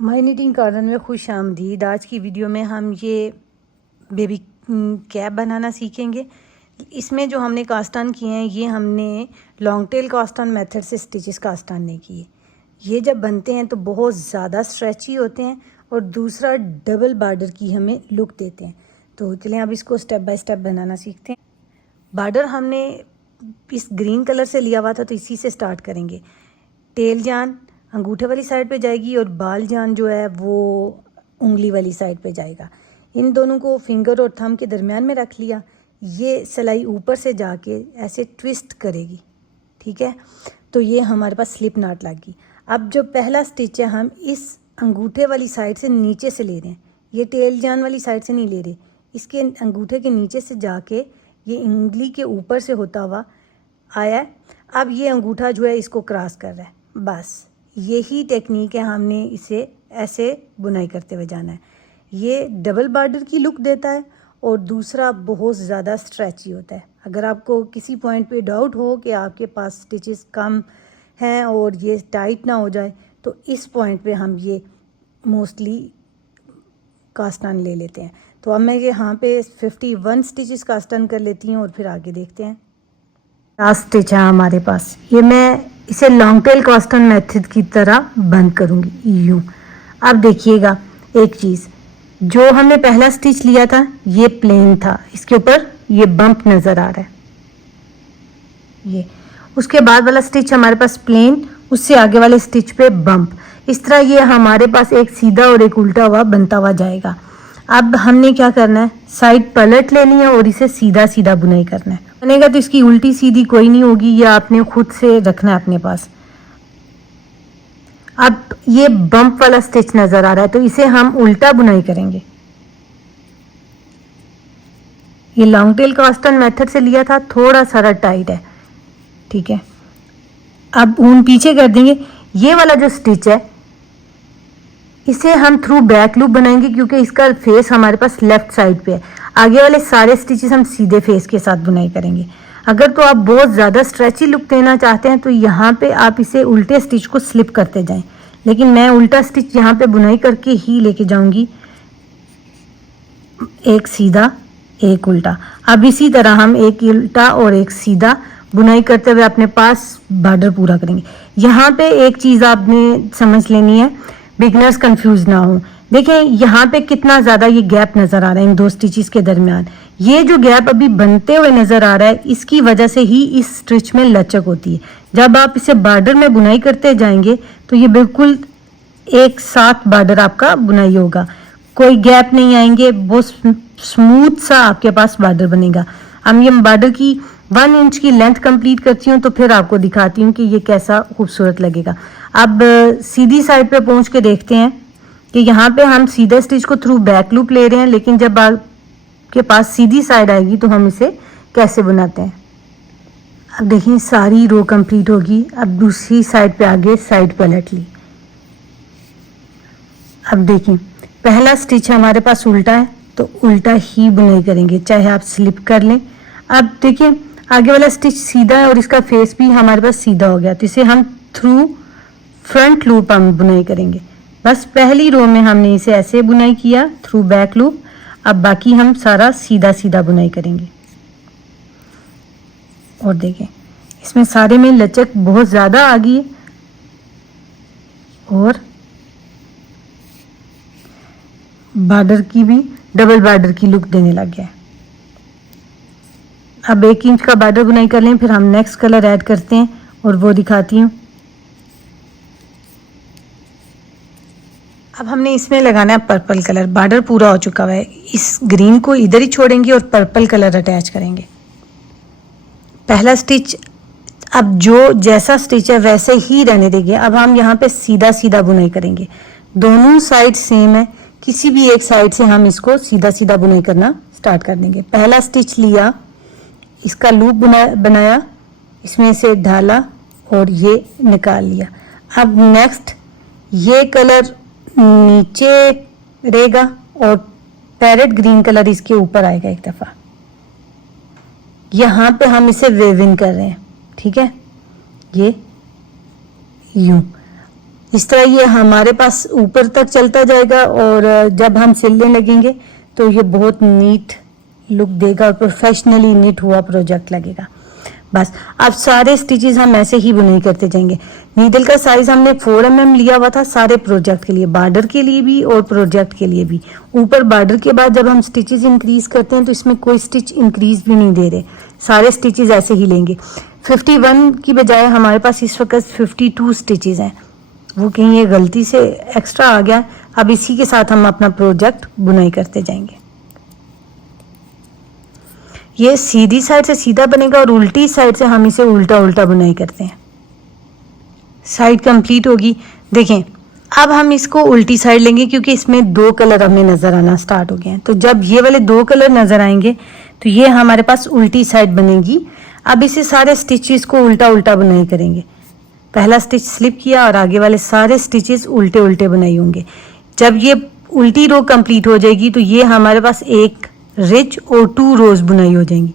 My knitting corner में खुश आमदीद। आज की वीडियो में हम ये बेबी कैप बनाना सीखेंगे। इसमें जो हमने कास्ट ऑन किए हैं ये हमने long tail cast on method से स्टिचेस कास्ट ऑन नहीं किए। ये जब बनते हैं तो बहुत ज़्यादा स्ट्रेची होते हैं और दूसरा डबल बॉर्डर की हमें लुक देते हैं। तो चलें अब इसको स्टेप बाय स्टेप बनाना सीखते हैं। बॉर्डर हमने इस ग्रीन कलर से लिया हुआ था तो इसी से स्टार्ट करेंगे। टेल जान अंगूठे वाली साइड पे जाएगी और बाल जान जो है वो उंगली वाली साइड पे जाएगा। इन दोनों को फिंगर और थंब के दरमियान में रख लिया। ये सिलाई ऊपर से जाके ऐसे ट्विस्ट करेगी, ठीक है। तो ये हमारे पास स्लिप नॉट लगी। अब जो पहला स्टिच है हम इस अंगूठे वाली साइड से नीचे से ले रहे हैं, ये टेल जान वाली साइड से नहीं ले रहे। इसके अंगूठे के नीचे से जाके ये उंगली के ऊपर से होता हुआ आया है। अब ये अंगूठा जो है इसको क्रॉस कर रहा है। बस यही टेक्निक है, हमने इसे ऐसे बुनाई करते हुए जाना है। ये डबल बॉर्डर की लुक देता है और दूसरा बहुत ज़्यादा स्ट्रेची होता है। अगर आपको किसी पॉइंट पे डाउट हो कि आपके पास स्टिचेस कम हैं और ये टाइट ना हो जाए तो इस पॉइंट पे हम ये मोस्टली कास्ट ऑन ले लेते हैं। तो अब मैं यहाँ पे 51 स्टिचेस कास्ट ऑन कर लेती हूँ और फिर आगे देखते हैं। लास्ट स्टिच है हमारे पास, ये मैं इसे long tail cast on method की तरह बंद करूँगी यूँ। अब देखिएगा एक चीज़, जो हमने पहला स्टिच लिया था ये प्लेन था, इसके ऊपर ये बम्प नज़र आ रहा है ये। उसके बाद वाला स्टिच हमारे पास प्लेन, उससे आगे वाले स्टिच पे बम्प। इस तरह ये हमारे पास एक सीधा और एक उल्टा हुआ बनता हुआ जाएगा। अब हमने क्या करना है, साइड पलट लेनी है और इसे सीधा सीधा बुनाई करना है। बनेगा तो इसकी उल्टी सीधी कोई नहीं होगी, ये आपने खुद से रखना है अपने पास। अब ये बम्प वाला स्टिच नजर आ रहा है तो इसे हम उल्टा बुनाई करेंगे। ये long tail cast on method से लिया था, थोड़ा सारा टाइट है, ठीक है। अब ऊन पीछे कर देंगे। ये वाला जो स्टिच है इसे हम थ्रू बैक लूप बनाएंगे क्योंकि इसका फेस हमारे पास लेफ्ट साइड पे है। आगे वाले सारे स्टिचेस हम सीधे फेस के साथ बुनाई करेंगे। अगर तो आप बहुत ज़्यादा स्ट्रेची लुक देना चाहते हैं तो यहाँ पे आप इसे उल्टे स्टिच को स्लिप करते जाएं, लेकिन मैं उल्टा स्टिच यहाँ पे बुनाई करके ही लेके जाऊंगी, एक सीधा एक उल्टा। अब इसी तरह हम एक उल्टा और एक सीधा बुनाई करते हुए अपने पास बॉर्डर पूरा करेंगे। यहाँ पे एक चीज़ आपने समझ लेनी है, बिगनर्स कंफ्यूज ना हो। देखें यहाँ पे कितना ज़्यादा ये गैप नज़र आ रहा है इन दो स्टिचेस के दरमियान। ये जो गैप अभी बनते हुए नज़र आ रहा है इसकी वजह से ही इस स्टिच में लचक होती है। जब आप इसे बॉर्डर में बुनाई करते जाएंगे तो ये बिल्कुल एक साथ बॉर्डर आपका बुनाई होगा, कोई गैप नहीं आएंगे, बहुत स्मूथ सा आपके पास बॉर्डर बनेगा। हम ये बॉर्डर की 1 इंच की लेंथ कंप्लीट करती हूँ तो फिर आपको दिखाती हूँ कि ये कैसा खूबसूरत लगेगा। अब सीधी साइड पे पहुँच के देखते हैं कि यहाँ पे हम सीधे स्टिच को थ्रू बैक लूप ले रहे हैं, लेकिन जब आपके पास सीधी साइड आएगी तो हम इसे कैसे बनाते हैं। अब देखिए सारी रो कंप्लीट होगी। अब दूसरी साइड पे आगे साइड पलट ली। अब देखिए पहला स्टिच हमारे पास उल्टा है तो उल्टा ही बुनाई करेंगे, चाहे आप स्लिप कर लें। अब देखिए आगे वाला स्टिच सीधा है और इसका फेस भी हमारे पास सीधा हो गया, तो इसे हम थ्रू फ्रंट लूप हम बुनाई करेंगे। बस पहली रो में हमने इसे ऐसे बुनाई किया थ्रू बैक लूप। अब बाकी हम सारा सीधा सीधा बुनाई kरेंगे। और देखें इसमें सारे में लचक बहुत ज़्यादा आ गई है और बॉर्डर की भी डबल बॉर्डर की लुक देने लग गया है। अब 1 इंच का बॉर्डर बुनाई कर लें, फिर हम नेक्स्ट कलर ऐड करते हैं और वो दिखाती हूँ। अब हमने इसमें लगाना है पर्पल कलर। बॉर्डर पूरा हो चुका हुआ है, इस ग्रीन को इधर ही छोड़ेंगे और पर्पल कलर अटैच करेंगे। पहला स्टिच अब जो जैसा स्टिच है वैसे ही रहने देंगे। अब हम यहाँ पे सीधा सीधा बुनाई करेंगे, दोनों साइड सेम है, किसी भी एक साइड से हम इसको सीधा सीधा बुनाई करना स्टार्ट कर देंगे। पहला स्टिच लिया, इसका लूप बनाया, इसमें से ढाला और ये निकाल लिया। अब नेक्स्ट ये कलर नीचे रहेगा और पैरेट ग्रीन कलर इसके ऊपर आएगा एक दफ़ा। यहाँ पे हम इसे वेव इन कर रहे हैं, ठीक है, ये यूं। इस तरह ये हमारे पास ऊपर तक चलता जाएगा और जब हम सिलने लगेंगे तो ये बहुत नीट लुक देगा और प्रोफेशनली नीट हुआ प्रोजेक्ट लगेगा। बस अब सारे स्टिचेस हम ऐसे ही बुनाई करते जाएंगे। नीडल का साइज हमने 4 mm लिया हुआ था सारे प्रोजेक्ट के लिए, बॉर्डर के लिए भी और प्रोजेक्ट के लिए भी। ऊपर बॉर्डर के बाद जब हम स्टिचेस इंक्रीज करते हैं तो इसमें कोई स्टिच इंक्रीज भी नहीं दे रहे, सारे स्टिचेस ऐसे ही लेंगे। 51 की बजाय हमारे पास इस वक्त 52 स्टिचेस हैं, वो कहीं ये गलती से एक्स्ट्रा आ गया। अब इसी के साथ हम अपना प्रोजेक्ट बुनाई करते जाएंगे। ये सीधी साइड से सीधा बनेगा और उल्टी साइड से हम इसे उल्टा उल्टा बुनाई करते हैं। साइड कंप्लीट होगी। देखें अब हम इसको उल्टी साइड लेंगे क्योंकि इसमें 2 कलर हमें नजर आना स्टार्ट हो गए हैं। तो जब ये वाले 2 कलर नजर आएंगे तो ये हमारे पास उल्टी साइड बनेगी। अब इसे सारे स्टिचेस को उल्टा उल्टा बुनाई करेंगे। पहला स्टिच स्लिप किया और आगे वाले सारे स्टिचेस उल्टे उल्टे बुनाई होंगे। जब ये उल्टी रो कंप्लीट हो जाएगी तो ये हमारे पास एक रिज और 2 रोज बुनाई हो जाएंगी।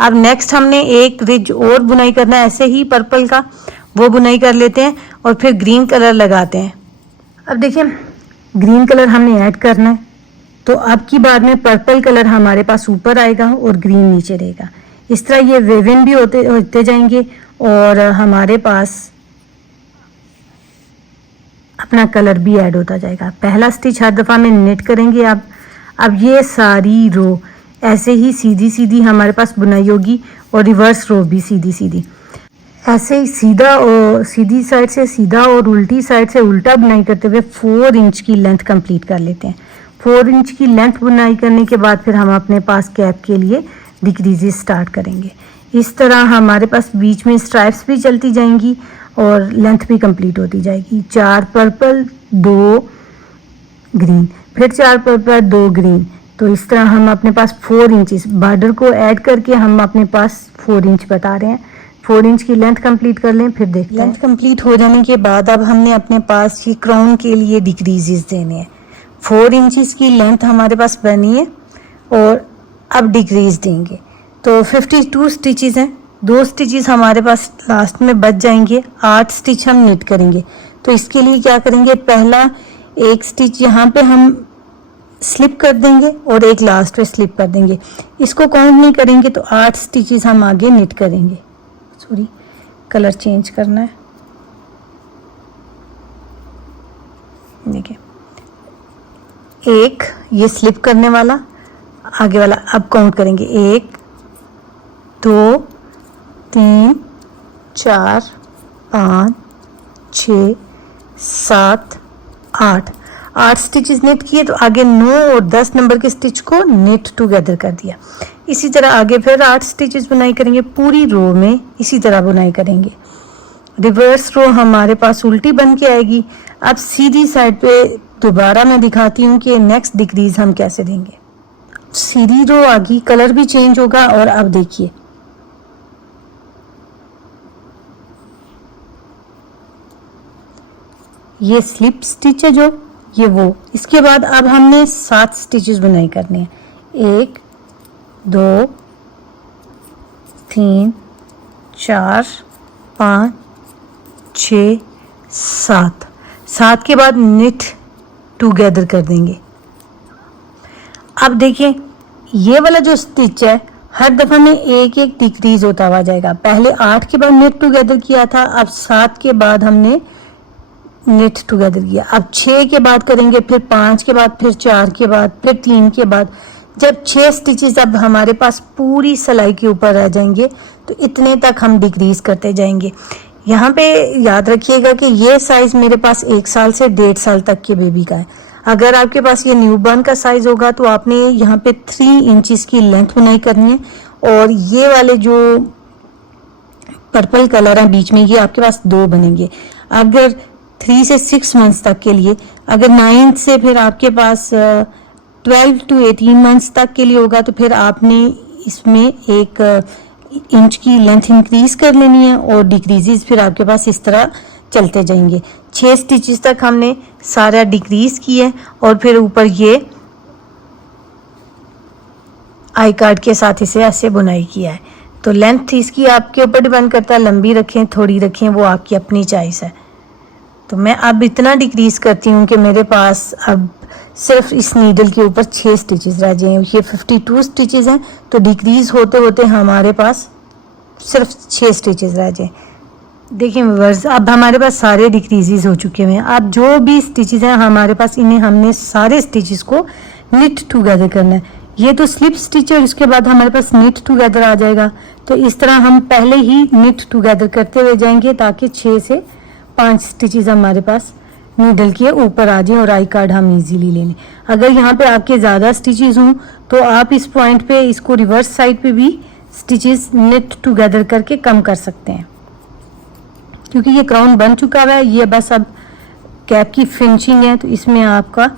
अब नेक्स्ट हमने एक रिज और बुनाई करना है, ऐसे ही पर्पल का वो बुनाई कर लेते हैं और फिर ग्रीन कलर लगाते हैं। अब देखिए ग्रीन कलर हमने ऐड करना है, तो अब की बार में पर्पल कलर हमारे पास ऊपर आएगा और ग्रीन नीचे रहेगा। इस तरह ये वेवन भी होते जाएंगे और हमारे पास अपना कलर भी ऐड होता जाएगा। पहला स्टिच हर दफ़ा में नेट करेंगे। अब ये सारी रो ऐसे ही सीधी सीधी हमारे पास बुनाई होगी और रिवर्स रो भी सीधी सीधी ऐसे ही सीधा और सीधी साइड से सीधा और उल्टी साइड से उल्टा बुनाई करते हुए 4 इंच की लेंथ कंप्लीट कर लेते हैं। 4 इंच की लेंथ बुनाई करने के बाद फिर हम अपने पास कैप के लिए डिक्रीजेस स्टार्ट करेंगे। इस तरह हमारे पास बीच में स्ट्राइप्स भी चलती जाएंगी और लेंथ भी कंप्लीट होती जाएगी। 4 पर्पल 2 ग्रीन, फिर 4 पर्पल 2 ग्रीन। तो इस तरह हम अपने पास 4 इंचेस बॉर्डर को ऐड करके हम अपने पास 4 इंच बता रहे हैं। 4 इंच की लेंथ कंप्लीट कर लें, फिर देखते हैं। लेंथ कंप्लीट हो जाने के बाद अब हमने अपने पास ये क्राउन के लिए डिक्रीजेस देने हैं। 4 इंचेस की लेंथ हमारे पास बनी है और अब डिक्रीज देंगे। तो 52 स्टिचेस हैं, 2 स्टिचेस हमारे पास लास्ट में बच जाएंगे। 8 स्टिच हम निट करेंगे। तो इसके लिए क्या करेंगे, पहला एक स्टिच यहाँ पे हम स्लिप कर देंगे और एक लास्ट पे स्लिप कर देंगे। इसको काउंट नहीं करेंगे तो 8 स्टिचेस हम आगे निट करेंगे। सॉरी, कलर चेंज करना है। देखिए एक ये स्लिप करने वाला, आगे वाला अब काउंट करेंगे 1 2 3 4 5 6 7 8 स्टिचेस नेट किए। तो आगे 9 और 10 नंबर के स्टिच को नेट टुगेदर कर दिया। इसी तरह आगे फिर 8 स्टिचेस बुनाई करेंगे, पूरी रो में इसी तरह बुनाई करेंगे। रिवर्स रो हमारे पास उल्टी बन के आएगी। अब सीधी साइड पे दोबारा मैं दिखाती हूँ कि नेक्स्ट डिक्रीज हम कैसे देंगे। सीधी रो आ गई, कलर भी चेंज होगा। और अब देखिए ये स्लिप स्टिच है जो ये वो। इसके बाद अब हमने 7 स्टिचेस बुनाई करने हैं। 1 2 3 4 5 6 7 के बाद निट टुगेदर कर देंगे। अब देखिए ये वाला जो स्टिच है हर दफा में एक एक डिक्रीज होता हुआ जाएगा। पहले 8 के बाद निट टुगेदर किया था, अब 7 के बाद हमने निट टुगेदर किया। अब 6 के बाद करेंगे, फिर 5 के बाद, फिर 4 के बाद, फिर 3 के बाद। जब 6 स्टिचेस अब हमारे पास पूरी सिलाई के ऊपर रह जाएंगे तो इतने तक हम डिक्रीज करते जाएंगे। यहाँ पे याद रखिएगा कि ये साइज मेरे पास 1 साल से 1.5 साल तक के बेबी का है। अगर आपके पास ये न्यूबॉर्न का साइज होगा तो आपने यहाँ पे 3 इंचेस की लेंथ बुनाई करनी है। और ये वाले जो पर्पल कलर है बीच में, ये आपके पास 2 बनेंगे। अगर 3 से 6 मंथ्स तक के लिए, अगर 9 से फिर आपके पास 12 to 18 मंथ्स तक के लिए होगा तो फिर आपने इसमें 1 इंच की लेंथ इंक्रीज कर लेनी है और डिक्रीजेस फिर आपके पास इस तरह चलते जाएंगे। 6 स्टिचेस तक हमने सारा डिक्रीज किया और फिर ऊपर ये आई कार्ड के साथ इसे ऐसे बुनाई किया है। तो लेंथ इसकी आपके ऊपर डिपेंड करता है, लंबी रखें थोड़ी रखें वो आपकी अपनी चॉइस है। तो मैं अब इतना डिक्रीज़ करती हूँ कि मेरे पास अब सिर्फ इस नीडल के ऊपर 6 स्टिचेस रह जाएं। ये 52 स्टिचेस हैं, तो डिक्रीज़ होते होते हमारे पास सिर्फ 6 स्टिचेस रह जाएं। देखिए व्यूअर्स, अब हमारे पास सारे डिक्रीजेस हो चुके हैं। अब जो भी स्टिचेस हैं हमारे पास, इन्हें हमने सारे स्टिचेस को निट टुगेदर करना है। ये तो स्लिप स्टिच है, इसके बाद हमारे पास निट टुगेदर आ जाएगा। तो इस तरह हम पहले ही निट टुगेदर करते हुए जाएंगे ताकि 6 से 5 स्टिचेस हमारे पास नीडल के ऊपर आ जाए और आई कार्ड हम इजीली ले लें। अगर यहाँ पे आपके ज़्यादा स्टिचेस हों तो आप इस पॉइंट पे इसको रिवर्स साइड पे भी स्टिचेस निट टुगेदर करके कम कर सकते हैं, क्योंकि ये क्राउन बन चुका हुआ है। ये बस अब कैप की फिनिशिंग है, तो इसमें आपका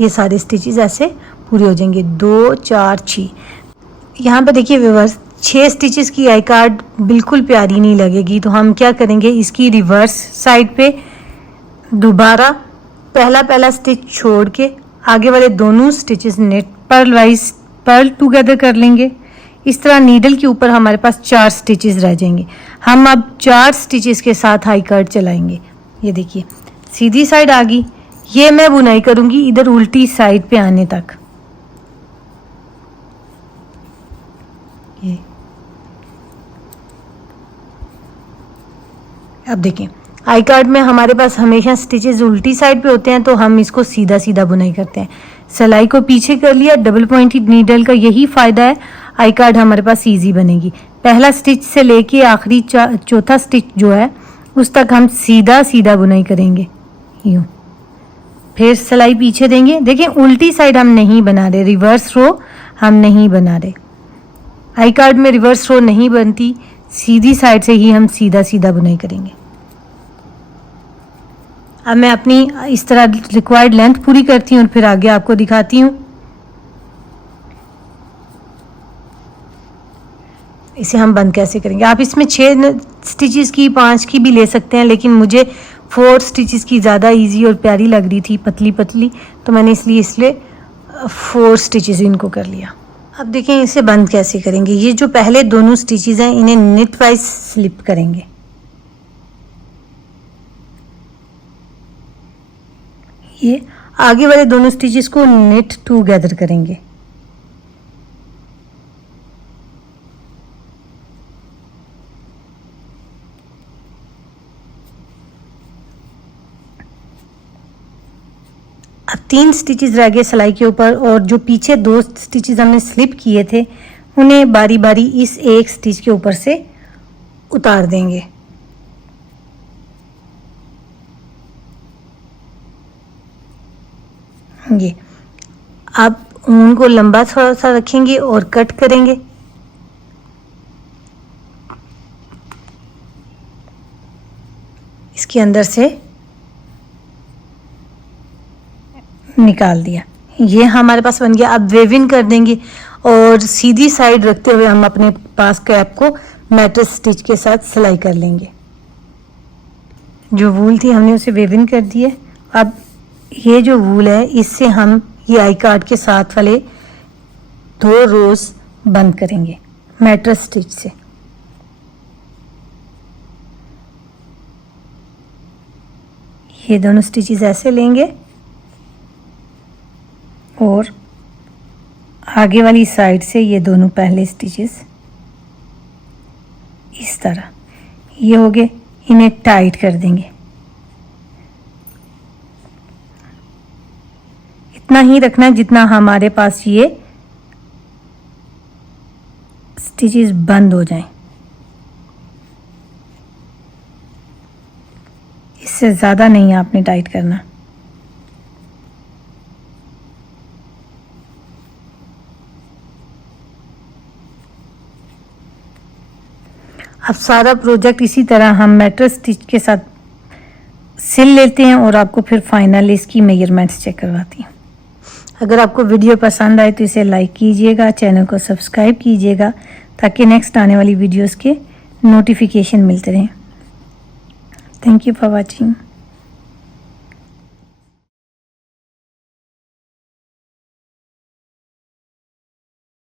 ये सारे स्टिचेस ऐसे पूरे हो जाएंगे। 2 4 6। यहाँ पे देखिए व्यूअर्स, 6 स्टिचेस की आई कार्ड बिल्कुल प्यारी नहीं लगेगी, तो हम क्या करेंगे, इसकी रिवर्स साइड पे दोबारा पहला स्टिच छोड़ के आगे वाले दोनों स्टिचेस नेट पर्ल टुगेदर कर लेंगे। इस तरह नीडल के ऊपर हमारे पास 4 स्टिचेस रह जाएंगे। हम अब 4 स्टिचेस के साथ हाई कार्ड चलाएंगे। ये देखिए सीधी साइड आ गई। ये मैं बुनाई करूंगी इधर उल्टी साइड पे आने तक। ये अब देखिए, आई कार्ड में हमारे पास हमेशा स्टिचेस उल्टी साइड पे होते हैं, तो हम इसको सीधा सीधा बुनाई करते हैं। सिलाई को पीछे कर लिया। डबल पॉइंटेड नीडल का यही फ़ायदा है, आई कार्ड हमारे पास इजी बनेगी। पहला स्टिच से लेके आखिरी चौथा स्टिच जो है उस तक हम सीधा सीधा बुनाई करेंगे, यूँ। फिर सिलाई पीछे देंगे। देखिए उल्टी साइड हम नहीं बना रहे, रिवर्स रो हम नहीं बना रहे। आई कार्ड में रिवर्स रो नहीं बनती, सीधी साइड से ही हम सीधा सीधा बुनाई करेंगे। अब मैं अपनी इस तरह रिक्वायर्ड लेंथ पूरी करती हूँ और फिर आगे आपको दिखाती हूँ। इसे हम बंद कैसे करेंगे। आप इसमें 6 स्टिचेस की 5 की भी ले सकते हैं, लेकिन मुझे 4 स्टिचेस की ज़्यादा इजी और प्यारी लग रही थी, पतली पतली, तो मैंने इसलिए 4 स्टिचेस इनको कर लिया। अब देखें इसे बंद कैसे करेंगे। ये जो पहले दोनों स्टिचेस हैं इन्हें निट वाइज स्लिप करेंगे। ये आगे वाले दोनों स्टिचेस को निट टुगेदर करेंगे। अब 3 स्टिचेस रह गए सिलाई के ऊपर, और जो पीछे 2 स्टिचेस हमने स्लिप किए थे उन्हें बारी बारी इस एक स्टिच के ऊपर से उतार देंगे। ये अब ऊन को लंबा थोड़ा सा रखेंगे और कट करेंगे। इसके अंदर से निकाल दिया। ये हमारे पास बन गया। अब वेविंग कर देंगे और सीधी साइड रखते हुए हम अपने पास कैप को मैट्रेस स्टिच के साथ सिलाई कर लेंगे। जो वूल थी हमने उसे वेविंग कर दी है। अब ये जो वूल है इससे हम ये आई कार्ड के साथ वाले 2 रोज बंद करेंगे मैट्रेस स्टिच से। ये दोनों स्टिचेस ऐसे लेंगे और आगे वाली साइड से ये दोनों पहले स्टिचेस इस तरह ये हो गए, इन्हें टाइट कर देंगे। इतना ही रखना है जितना हमारे पास ये स्टिचेस बंद हो जाएं। इससे ज़्यादा नहीं आपने टाइट करना। अब सारा प्रोजेक्ट इसी तरह हम मैट्रेस स्टिच के साथ सिल लेते हैं और आपको फिर फाइनल इसकी मेजरमेंट्स चेक करवाती हूँ। अगर आपको वीडियो पसंद आए तो इसे लाइक कीजिएगा, चैनल को सब्सक्राइब कीजिएगा ताकि नेक्स्ट आने वाली वीडियोस के नोटिफिकेशन मिलते रहें। Thank you for watching.